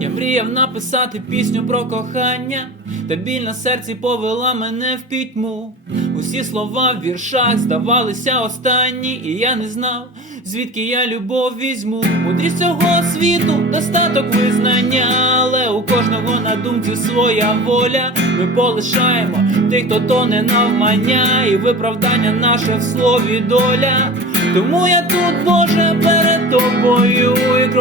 Я мріяв написати пісню про кохання, та біль на серці повела мене в пітьму. Усі слова в віршах здавалися останні, і я не знав, звідки я любов візьму. Мудрість цього світу, достаток визнання, але у кожного на думці своя воля. Ми полишаємо тих, хто тоне навмання, і виправдання наше в слові доля. Тому я тут, Боже, перед тобою,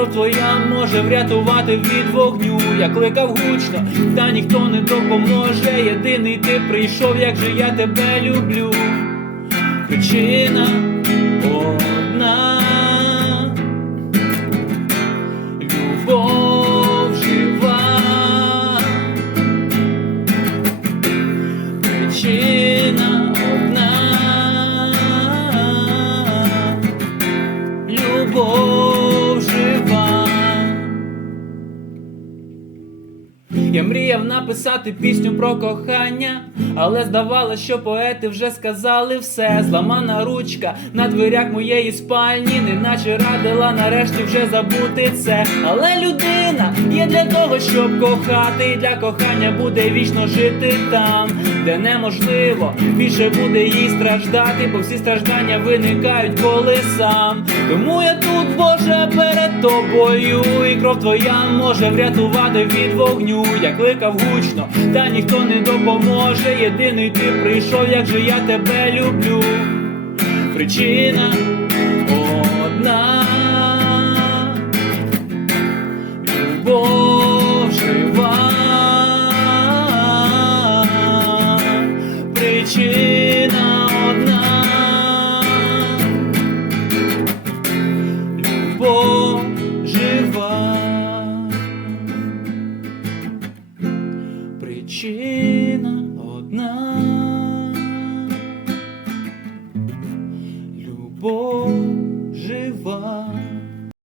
твоя може врятувати від вогню. Я кликав гучно, та ніхто не допоможе. Єдиний ти прийшов, як же я тебе люблю. Причина одна. Любов жива. Я мріяв написати пісню про кохання, але здавалося, що поети вже сказали все. Зламана ручка на дверях моєї спальні, неначе радила нарешті вже забути це. Але людина є для того, щоб кохати, і для кохання буде вічно жити там, де неможливо більше буде їй страждати, бо всі страждання виникають коли сам. Тому я тут, Боже, перед тобою, і кров твоя може врятувати від вогню. Я кликав гучно, та ніхто не допоможе. Єдиний ти прийшов, як же я тебе люблю. Причина одна. Любов Україна одна любов.